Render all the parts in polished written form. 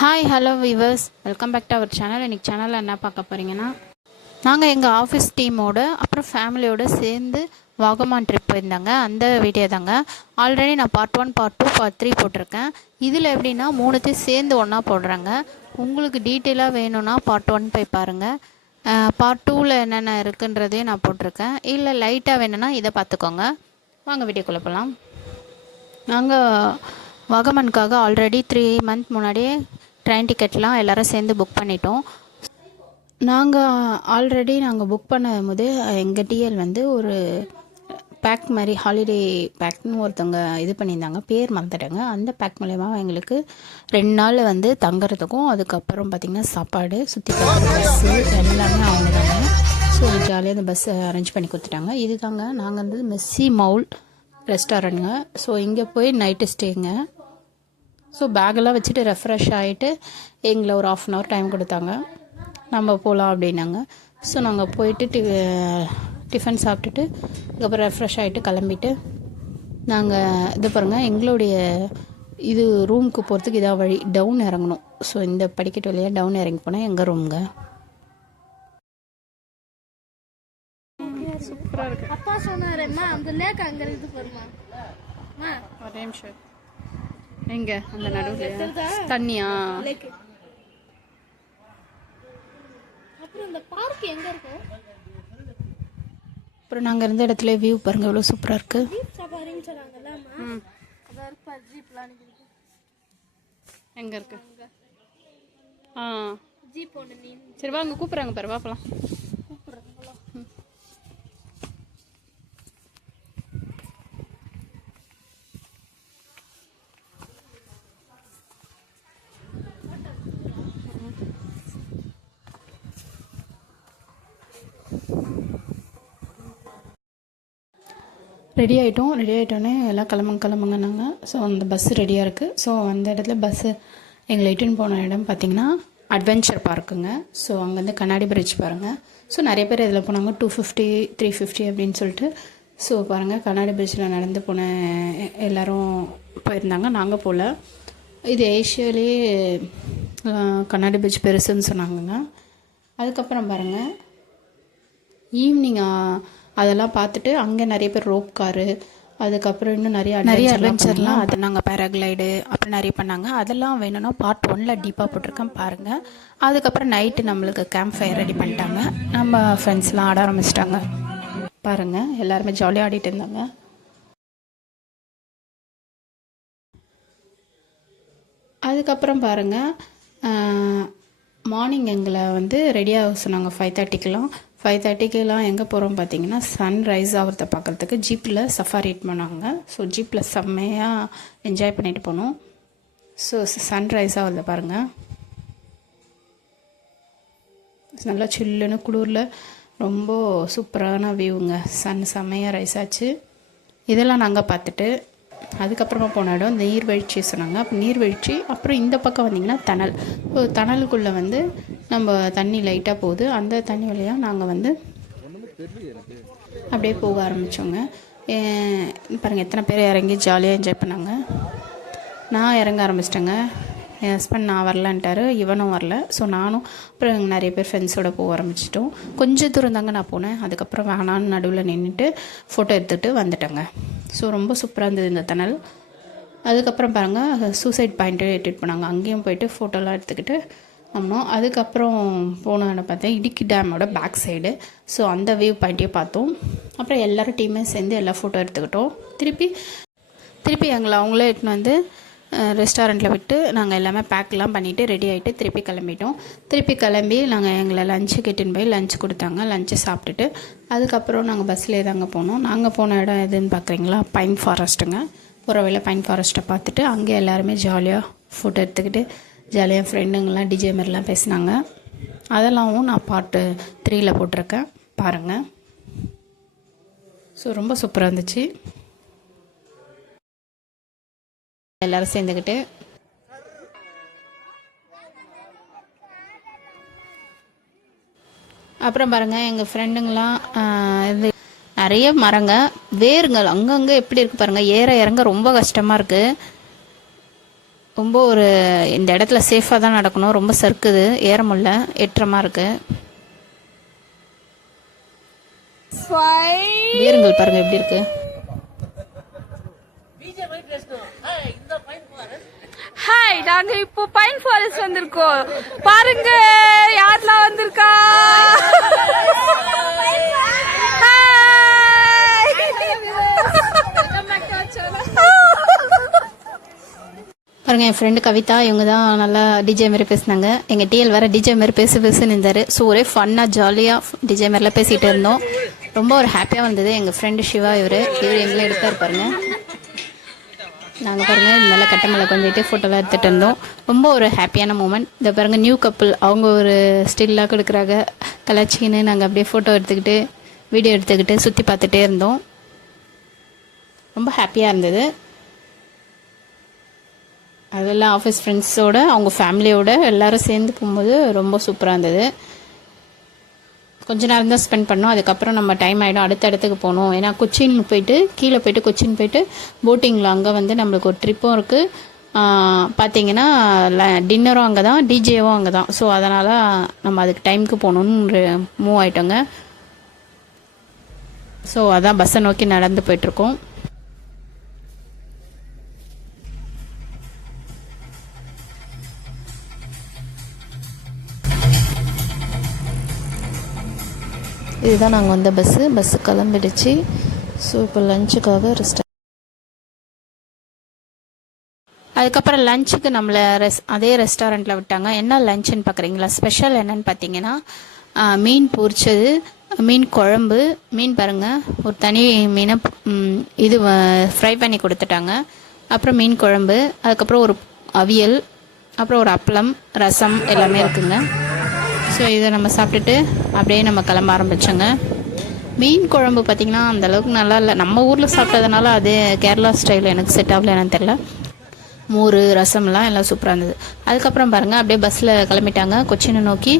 Hi hello viewers, welcome back to our channel. இன்றைக்கி சேனலில் என்ன பார்க்க போகிறீங்கன்னா, நாங்கள் எங்கள் ஆஃபீஸ் டீமோடு அப்புறம் ஃபேமிலியோடு சேர்ந்து வாகமான் ட்ரிப் போயிருந்தாங்க. அந்த வீடியோ தாங்க. ஆல்ரெடி நான் பார்ட் 1, பார்ட் 2, பார்ட் 3 போட்டிருக்கேன். இதில் எப்படின்னா மூணுத்தையும் சேர்ந்து ஒன்றா போடுறாங்க. உங்களுக்கு டீட்டெயிலாக வேணும்னா பார்ட் 1 போய் பாருங்கள். பார்ட் 2ல் என்னென்ன இருக்குன்றதையும் நான் போட்டிருக்கேன். இல்லை லைட்டாக வேணும்னா இதை பார்த்துக்கோங்க. வாங்க வீடியோக்குள்ளே போகலாம். நாங்கள் வாகமனுக்காக ஆல்ரெடி 3 மந்த் முன்னாடியே ட்ரெயின் டிக்கெட்லாம் எல்லோரும் சேர்ந்து புக் பண்ணிட்டோம். நாங்கள் புக் பண்ணும் போது எங்கள் டிஎல் வந்து ஒரு பேக் மாதிரி ஹாலிடே பேக்னு ஒருத்தவங்க இது பண்ணியிருந்தாங்க, பேர் மறந்துட்டாங்க. அந்த பேக் மூலயமா எங்களுக்கு 2 நாள் வந்து தங்குறதுக்கும் அதுக்கப்புறம் பார்த்திங்கன்னா சாப்பாடு, சுற்றி பார்க்குற பஸ்ஸு எல்லாமே அவங்க தாங்க. ஸோ ஜாலியாக அந்த பஸ்ஸை அரேஞ்ச் பண்ணி கொடுத்துட்டாங்க. இது தாங்க நாங்கள் வந்து மெஸ்ஸி மவுல் ரெஸ்டாரண்ட்டுங்க. ஸோ இங்கே போய் நைட்டு ஸ்டேங்க. ஸோ பேக்கெல்லாம் வச்சுட்டு ரெஃப்ரெஷ் ஆகிட்டு எங்களை ஒரு 1/2 hour டைம் கொடுத்தாங்க, நம்ம போகலாம் அப்படின்னாங்க. ஸோ நாங்கள் போயிட்டு டிஃபன் சாப்பிட்டுட்டு அதுக்கப்புறம் ரெஃப்ரெஷ் ஆகிட்டு கிளம்பிட்டு நாங்கள் இது பாருங்கள், எங்களுடைய இது ரூமுக்கு போகிறதுக்கு இதாக வழி, டவுன் இறங்கணும். ஸோ இந்த படிக்கட்டு வழியாக டவுன் இறங்கி போனால் எங்கள் ரூமுங்க. சூப்பராக இருக்குது. அப்பா சொன்னாரேம்மா அந்த லேக் அங்கே இருக்குது பாருமா. ஒரே நிமிஷம், எங்க அந்த நடுவில் தண்ணியா? அப்புறம் இந்த பார்க் எங்க இருக்கு? அப்புறம் நாங்கள் இருந்த இடத்துல வியூ பாருங்க, எவ்வளோ சூப்பராக இருக்கு. எங்க இருக்கு? சரி வாங்க, கூப்பிட்றாங்க பாரு, வா போலாம். ரெடி ஆகிட்டோன்னே எல்லாம் கிளம்புங்கன்னாங்க. ஸோ அந்த பஸ்ஸு ரெடியாக இருக்குது. ஸோ அந்த இடத்துல பஸ்ஸு எங்களை இட்டுன்னு போன இடம் பார்த்திங்கன்னா அட்வென்ச்சர் பார்க்குங்க. ஸோ அங்கேருந்து கண்ணாடி பிரிட்ஜ் பாருங்கள். ஸோ நிறைய பேர் இதில் போனாங்க, 250, 350 அப்படின்னு சொல்லிட்டு. ஸோ பாருங்கள், கண்ணாடி பிரிட்ஜில் நடந்து போன எல்லோரும் போயிருந்தாங்க, நாங்கள் போகல. இது ஏஷியாலே கண்ணாடி பிரிட்ஜ் பெருசுன்னு சொன்னாங்கங்க. அதுக்கப்புறம் பாருங்கள், ஈவினிங் அதெல்லாம் பார்த்துட்டு அங்கே நிறைய பேர் ரோப் காரு, அதுக்கப்புறம் இன்னும் நிறைய அட்வென்ச்சர்லாம், அது நாங்கள் பேராகிளைடு அப்புறம் நிறைய பண்ணாங்க. அதெல்லாம் வேணும்னா பார்ட் 1ல் டீப்பாக போட்டிருக்கேன் பாருங்கள். அதுக்கப்புறம் நைட்டு நம்மளுக்கு கேம்ப் ஃபயர் ரெடி பண்ணிட்டாங்க. நம்ம ஃப்ரெண்ட்ஸ்லாம் ஆட ஆரம்பிச்சிட்டாங்க பாருங்கள், எல்லாருமே ஜாலியாக ஆடிட்டு இருந்தாங்க. அதுக்கப்புறம் பாருங்கள், மார்னிங் எங்களை வந்து ரெடியாக சொன்னாங்க 5:30க்கெலாம் எங்கே போகிறோம் பார்த்தீங்கன்னா, சன்ரைஸ் ஆகிறத பார்க்குறதுக்கு ஜீப்பில் சஃபாரி பண்ணாங்க. ஸோ ஜீப்பில் செம்மையாக என்ஜாய் பண்ணிட்டு போனோம். ஸோ சன்ரைஸ் ஆகிறத பாருங்கள், நல்லா சில்லுன்னு குளிரில் ரொம்ப சூப்பரான வியூங்க. செம்மையாக ரைஸ் ஆச்சு. இதெல்லாம் நாங்கள் பார்த்துட்டு அதுக்கப்புறமா போன இடம் நீர்வீழ்ச்சி சொன்னாங்க. அப்போ நீர்வீழ்ச்சி, அப்புறம் இந்த பக்கம் வந்திங்கன்னா டனல். டனலுக்குள்ளே வந்து நம்ம தண்ணி லைட்டாக போகுது. அந்த தண்ணி வழியாக நாங்கள் வந்து அப்படியே போக ஆரம்பித்தோங்க. பாருங்கள் எத்தனை பேர் இறங்கி ஜாலியாக என்ஜாய் பண்ணாங்க. நான் இறங்க ஆரம்பிச்சிட்டேங்க. என் ஹஸ்பண்ட் நான் வரலான்ட்டார், இவனும் வரல. ஸோ நானும் அப்புறம் நிறைய பேர் ஃப்ரெண்ட்ஸோடு போக ஆரம்பிச்சிட்டோம். கொஞ்சம் தூரம் தாங்க நான் போனேன். அதுக்கப்புறம் வேணான்னு நடுவில் நின்றுட்டு ஃபோட்டோ எடுத்துகிட்டு வந்துட்டேங்க. ஸோ ரொம்ப சூப்பராக இருந்தது இந்த டனல். அதுக்கப்புறம் பாருங்கள், சூசைட் பாயிண்ட்டு எட்டிட்டு போனாங்க. அங்கேயும் போயிட்டு ஃபோட்டோலாம் எடுத்துக்கிட்டு வந்தோம். அதுக்கப்புறம் போன இடம் பார்த்தேன் இடுக்கி டேமோட பேக் சைடு. ஸோ அந்த வியூ பாயிண்ட்டையும் பார்த்தோம். அப்புறம் எல்லோரும் டீமே சேர்ந்து எல்லாம் ஃபோட்டோ எடுத்துக்கிட்டோம். திருப்பி எங்களை அவங்களே எட்டுன்னு வந்து ரெஸ்டாரண்ட்டில் விட்டு நாங்கள் எல்லாமே பேக்லாம் பண்ணிவிட்டு ரெடி ஆகிட்டு திருப்பி கிளம்பி நாங்கள் எங்களை லஞ்சு கெட்டுன்னு போய் லஞ்ச் கொடுத்தாங்க. லஞ்சு சாப்பிட்டுட்டு அதுக்கப்புறம் நாங்கள் பஸ்ஸில் தாங்க போனோம். நாங்கள் போன இடம் எதுன்னு பார்க்குறீங்களா, பைன் ஃபாரஸ்ட்டுங்க. போகிற வழியில் பைன் ஃபாரஸ்ட்டை பார்த்துட்டு அங்கே எல்லாருமே ஜாலியாக ஃபோட்டோ எடுத்துக்கிட்டு ஜாலியாக ஃப்ரெண்டுங்கெலாம் டிஜே மாதிரிலாம் பேசினாங்க. அதெல்லாம் நான் பார்ட் 3ல் போட்டிருக்கேன் பாருங்கள். ஸோ ரொம்ப சூப்பராக இருந்துச்சு. எல்லோரும் சேர்ந்துக்கிட்டு அப்புறம் பாருங்கள், எங்கள் ஃப்ரெண்டுங்களாம் இது நிறைய மரங்க, வேருங்கள் அங்கங்கே எப்படி இருக்குது பாருங்கள். ஏற இறங்க ரொம்ப கஷ்டமாக இருக்குது. ரொம்ப ஒரு இந்த இடத்துல சேஃபாக தான் நடக்கணும். ரொம்ப சறுக்குது, ஏற முடியல, ஏற்றமாக இருக்குது. வேருங்கள் பாருங்கள் எப்படி இருக்குது. ஹாய், நாங்க இப்போ பைன் ஃபாரஸ்ட் வந்திருக்கோம். பாருங்க யாரெல்லாம் வந்திருக்கா. பாருங்க, என் ஃப்ரெண்டு கவிதா, இவங்க தான் நல்லா டிஜே மாரி பேசினாங்க. எங்கள் டிஎல் வேறு டிஜே மாரி பேசுன்னு இருந்தார். ஸோ ஒரே ஃபன்னாக ஜாலியாக டிஜே மாரிலாம் பேசிகிட்டு இருந்தோம். ரொம்ப ஒரு ஹாப்பியாக வந்தது. எங்கள் ஃப்ரெண்டு சிவா இவர் எங்களை எடுத்தார் பாருங்க. நாங்கள் பாருங்கள் இது மேலே கட்ட மேலே கொஞ்சிட்டு ஃபோட்டோலாம் எடுத்துகிட்டு இருந்தோம். ரொம்ப ஒரு ஹாப்பியான மூமெண்ட். இதை பாருங்கள், நியூ கப்புள் அவங்க ஒரு ஸ்டில்லாக கொடுக்குறாங்க. கலாச்சின்னு நாங்கள் அப்படியே ஃபோட்டோ எடுத்துக்கிட்டு வீடியோ எடுத்துக்கிட்டு சுற்றி பார்த்துட்டே இருந்தோம். ரொம்ப ஹாப்பியாக இருந்தது. அதெல்லாம் ஆஃபீஸ் ஃப்ரெண்ட்ஸோடு அவங்க ஃபேமிலியோடு எல்லோரும் சேர்ந்து போகும்போது ரொம்ப சூப்பராக இருந்தது. கொஞ்ச நேரம் தான் ஸ்பெண்ட் பண்ணோம். அதுக்கப்புறம் நம்ம டைம் ஆகிடும், அடுத்த இடத்துக்கு போகணும். ஏன்னா கொச்சின் போயிட்டு கீழே போயிட்டு கொச்சின் போயிட்டு போட்டிங்கில் அங்கே வந்து நம்மளுக்கு ஒரு ட்ரிப்பும் இருக்குது. பார்த்தீங்கன்னா டின்னரும் அங்கே தான், டிஜேவும் அங்கே தான். ஸோ அதனால் நம்ம அதுக்கு டைமுக்கு போகணுன்னு மூவ் ஆகிட்டோங்க. ஸோ அதான் பஸ்ஸை நோக்கி நடந்து போயிட்டுருக்கோம். இதுதான் நாங்கள் வந்த பஸ்ஸு கிளம்பிடுச்சு. ஸோ இப்போ லஞ்சுக்காக அதுக்கப்புறம் லஞ்சுக்கு நம்மளை அதே ரெஸ்டாரண்ட்டில் விட்டாங்க. என்ன லஞ்சுன்னு பார்க்குறீங்களா? ஸ்பெஷல் என்னன்னு பார்த்தீங்கன்னா மீன் பொரிச்சது, மீன் குழம்பு, மீன் பாருங்கள் ஒரு தனி மீனை இது ஃப்ரை பண்ணி கொடுத்துட்டாங்க. அப்புறம் மீன் குழம்பு, அதுக்கப்புறம் ஒரு அவியல், அப்புறம் ஒரு அப்பளம், ரசம் எல்லாமே இருக்குங்க. ஸோ இதை நம்ம சாப்பிட்டுட்டு அப்படியே நம்ம கிளம்ப ஆரம்பித்தோங்க. மீன் குழம்பு பார்த்திங்கன்னா அந்தளவுக்கு நல்லா இல்லை. நம்ம ஊரில் சாப்பிட்டதுனால அது கேரளா ஸ்டைல் எனக்கு செட் ஆகல என்னன்னு தெரில. மோர், ரசம்லாம் எல்லாம் சூப்பராக இருந்தது. அதுக்கப்புறம் பாருங்கள் அப்படியே பஸ்ஸில் கிளம்பிட்டாங்க. கொச்சினை நோக்கி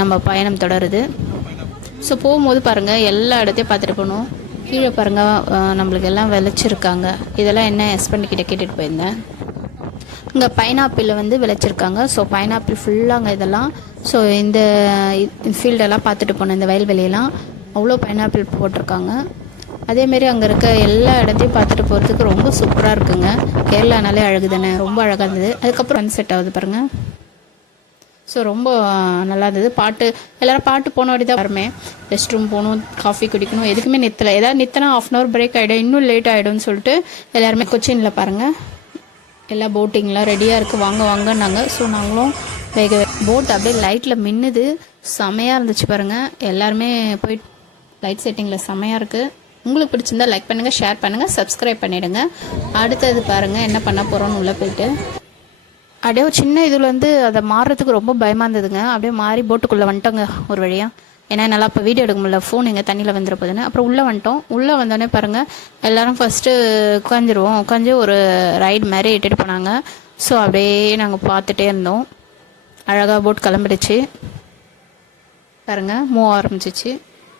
நம்ம பயணம் தொடருது. ஸோ போகும்போது பாருங்கள் எல்லா இடத்தையும் பார்த்துட்டு போகணும். கீழே பாருங்கள் நம்மளுக்கு எல்லாம் விளைச்சிருக்காங்க. இதெல்லாம் என்ன ஹஸ்பண்டுக்கிட்ட கேட்டுட்டு போயிருந்தேன். இங்கே பைனாப்பிள் வந்து விளைச்சிருக்காங்க. ஸோ பைனாப்பிள் ஃபுல்லாங்க இதெல்லாம். ஸோ இந்த ஃபீல்டெல்லாம் பார்த்துட்டு போனேன். இந்த வயல்வெளியெல்லாம் அவ்வளோ பைனாப்பிள் போட்டிருக்காங்க. அதேமாரி அங்கே இருக்க எல்லா இடத்தையும் பார்த்துட்டு போகிறதுக்கு ரொம்ப சூப்பராக இருக்குங்க. கேரளானாலே அழகு தானே, ரொம்ப அழகாக இருந்தது. அதுக்கப்புறம் செட் ஆகுது பாருங்கள். ஸோ ரொம்ப நல்லா இருந்தது. பாட்டு எல்லோரும் பாட்டு போனபடி தான் வருமே. ரெஸ்ட் ரூம் போகணும், காஃபி குடிக்கணும், எதுக்குமே நிறுத்தலை. ஏதாவது நிறுத்தினா 1/2 hour பிரேக் ஆகிடும், இன்னும் லேட் ஆகிடும்னு சொல்லிட்டு எல்லாருமே கொச்சினில் பாருங்கள் எல்லா போட்டிங்லாம் ரெடியாக இருக்குது, வாங்க வாங்கன்னாங்க. ஸோ நாங்களும் போட் அப்படியே லைட்டில் மின்னுது, செமையாக இருந்துச்சு பாருங்கள். எல்லாருமே போய் லைட் செட்டிங்கில் செமையாக இருக்குது. உங்களுக்கு பிடிச்சிருந்தா லைக் பண்ணுங்கள், ஷேர் பண்ணுங்கள், சப்ஸ்கிரைப் பண்ணிவிடுங்க. அடுத்தது பாருங்கள் என்ன பண்ண போகிறோன்னு உள்ளே போயிட்டு அப்படியே ஒரு சின்ன இதில் வந்து அதை மாறுறதுக்கு ரொம்ப பயமாக இருந்ததுங்க. அப்படியே மாறி போட்டுக்குள்ளே வந்துட்டோங்க ஒரு வழியாக. ஏன்னா நல்லா இப்போ வீடியோ எடுக்க முடியல, ஃபோன் எங்கள் தண்ணியில் வந்துட போகுதுன்னு. அப்புறம் உள்ளே வந்துட்டோம். உள்ளே வந்தோடனே பாருங்கள் எல்லோரும் ஃபஸ்ட்டு உட்காந்து ஒரு ரைடு மாதிரி இட்டுட்டு போனாங்க. ஸோ அப்படியே நாங்கள் பார்த்துட்டே இருந்தோம். அழகாக போட் கிளம்பிடுச்சு பாருங்கள், மூவ் ஆரம்பிச்சிச்சு.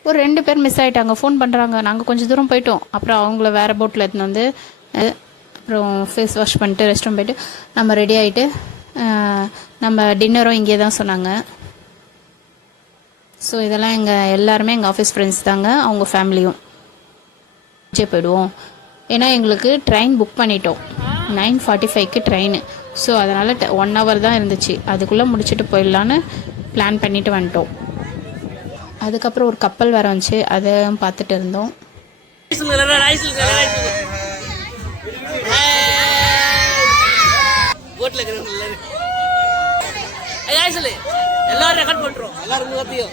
ஒரு 2 பேர் மிஸ் ஆகிட்டாங்க, ஃபோன் பண்ணுறாங்க. நாங்கள் கொஞ்சம் தூரம் போயிட்டோம். அப்புறம் அவங்கள வேறு போட்டில் எடுத்துன்னு வந்து அப்புறம் ஃபேஸ் வாஷ் பண்ணிட்டு ரெஸ்ட் ரூம் போயிட்டு நம்ம ரெடி ஆகிட்டு நம்ம டின்னரும் இங்கே தான் சொன்னாங்க. ஸோ இதெல்லாம் எல்லாருமே எங்கள் ஆஃபீஸ் ஃப்ரெண்ட்ஸ் தாங்க, அவங்க ஃபேமிலியும் போயிடுவோம். ஏன்னா எங்களுக்கு ட்ரெயின் புக் பண்ணிட்டோம், 9:45க்கு ட்ரெயின். ஸோ அதனால் 1 hour தான் இருந்துச்சு, அதுக்குள்ளே முடிச்சுட்டு போயிடலான்னு பிளான் பண்ணிவிட்டு வந்துட்டோம். அதுக்கப்புறம் ஒரு கப்பல் வர வந்துச்சு, அதை பார்த்துட்டு இருந்தோம். எல்லாரும் ரெக்கார்ட் பண்றோம், எல்லாரும் முகத்தையும்.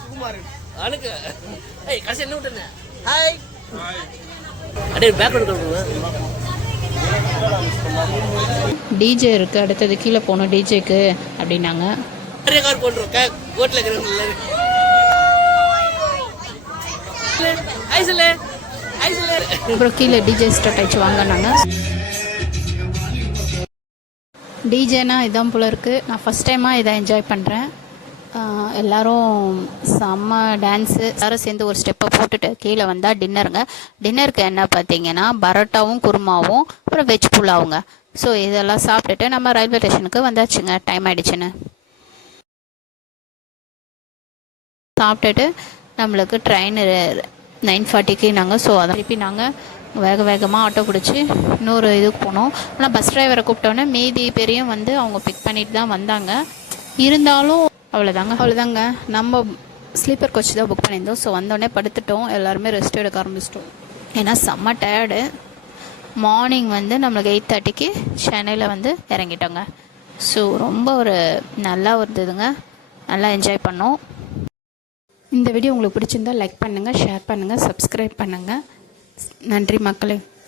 சுகுமார் அனுக்கு ஏய் கடைசி என்ன விட்டுன ஹாய் அடே பேக் எடுக்கணும். டிஜே இருக்கு, அடுத்தது கீழே போகணும் டிஜேக்கு அப்படின்னாங்க. ரெக்கார்ட் பண்றோம் கோட்ல இருக்கிறவங்க எல்லாரும். ஐசலே ஐசலே அப்புறம் கீழே டிஜே ஸ்டார்ட் ஆயிடுச்சு, வாங்கினாங்க. டிஜேனா இதான் போல இருக்குது. நான் ஃபஸ்ட் டைமாக இதை என்ஜாய் பண்ணுறேன். எல்லோரும் செம்ம டான்ஸு, எல்லோரும் சேர்ந்து ஒரு ஸ்டெப்பை போட்டுட்டு கீழே வந்தால் டின்னருங்க. டின்னருக்கு என்ன பார்த்தீங்கன்னா பரோட்டாவும் குருமாவும் அப்புறம் வெஜ் புலாவுங்க. ஸோ இதெல்லாம் சாப்பிட்டுட்டு நம்ம ரயில்வே ஸ்டேஷனுக்கு வந்தாச்சுங்க. டைம் ஆகிடுச்சுன்னு சாப்பிட்டுட்டு நம்மளுக்கு ட்ரெயின் 9:40க்கு நாங்கள். ஸோ அதை திருப்பி நாங்கள் வேகமாக ஆட்டோ பிடிச்சி இன்னொரு இதுக்கு போனோம். ஆனால் பஸ் டிரைவரை கூப்பிட்டோன்னே மீதி பேரையும் வந்து அவங்க பிக் பண்ணிட்டு தான் வந்தாங்க. இருந்தாலும் அவ்வளோதாங்க. நம்ம ஸ்லீப்பர் கோச் தான் புக் பண்ணியிருந்தோம். ஸோ வந்தோடனே படுத்துட்டோம். எல்லாருமே ரெஸ்ட் எடுக்க ஆரம்பிச்சிட்டோம். ஏன்னா செம்ம டயர்டு. மார்னிங் வந்து நம்மளுக்கு 8:30க்கு சென்னையில் வந்து இறங்கிட்டோங்க. ஸோ ரொம்ப நல்லா இருந்ததுங்க. நல்லா என்ஜாய் பண்ணோம். இந்த வீடியோ உங்களுக்கு பிடிச்சிருந்தால் லைக் பண்ணுங்கள், ஷேர் பண்ணுங்கள், சப்ஸ்கிரைப் பண்ணுங்கள். நன்றி மக்களே.